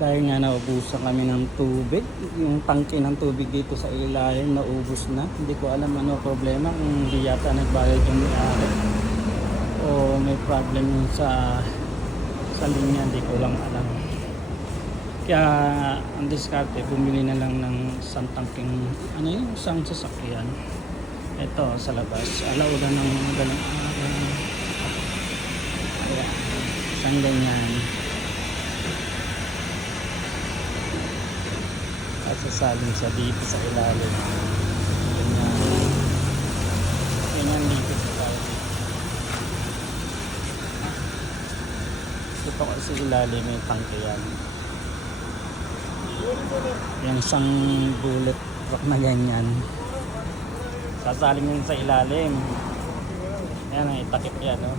Dahil nga naubusan kami ng tubig, yung tangke ng tubig dito sa ilalim naubos na. Hindi ko alam ano problema, kung hindi yata nagbayad yung may-ari o may problem yun sa linya, hindi ko lang alam. Kaya ang diskarte, bumili na lang ng isang tangking ano yun, isang sasakyan. Ito sa labas, alauna ng ganang araw. Kaya isang ganyan. At sasaling siya dito sa ilalim. Ganyan. Ganyan dito sa ilalim. Ito kasi ilalim may tangke yan. Yung isang bullet truck na ganyan. Sasaling yun sa ilalim. Ayan ang itakip yan. No?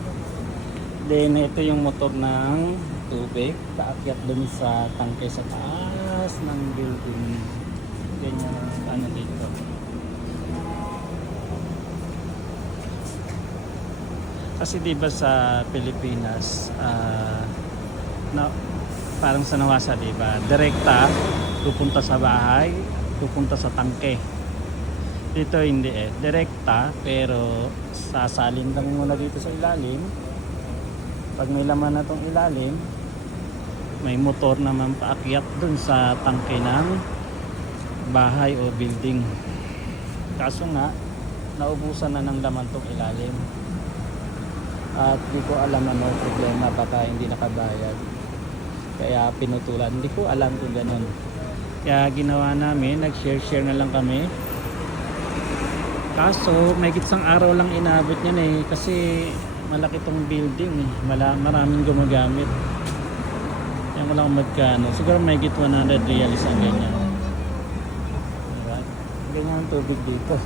Then ito yung motor ng tubig. Paakyat dun sa tangke sa taas ng building. Ganyan ang ano dito. Kasi diba sa Pilipinas na parang sa Nawasa diba, direkta pupunta sa bahay, pupunta sa tangke. Dito hindi direkta, pero sasalin lang muna dito sa ilalim. Pag may laman na tong ilalim, may motor naman paakyat dun sa tangke ng bahay o building. Kaso nga naubusan na ng laman tong ilalim. At di ko alam ano problema, baka hindi nakabayad. Kaya pinutulan. Hindi ko alam kung ganun. Kaya ginawa namin, nag-share na lang kami. Kaso may gitsang araw lang inabot niyan kasi malaki tong building maraming gumagamit. Yan ko lang magkano. Siguro may git 100 reals ang ganyan. Diba? Ganyan ang tubig dito.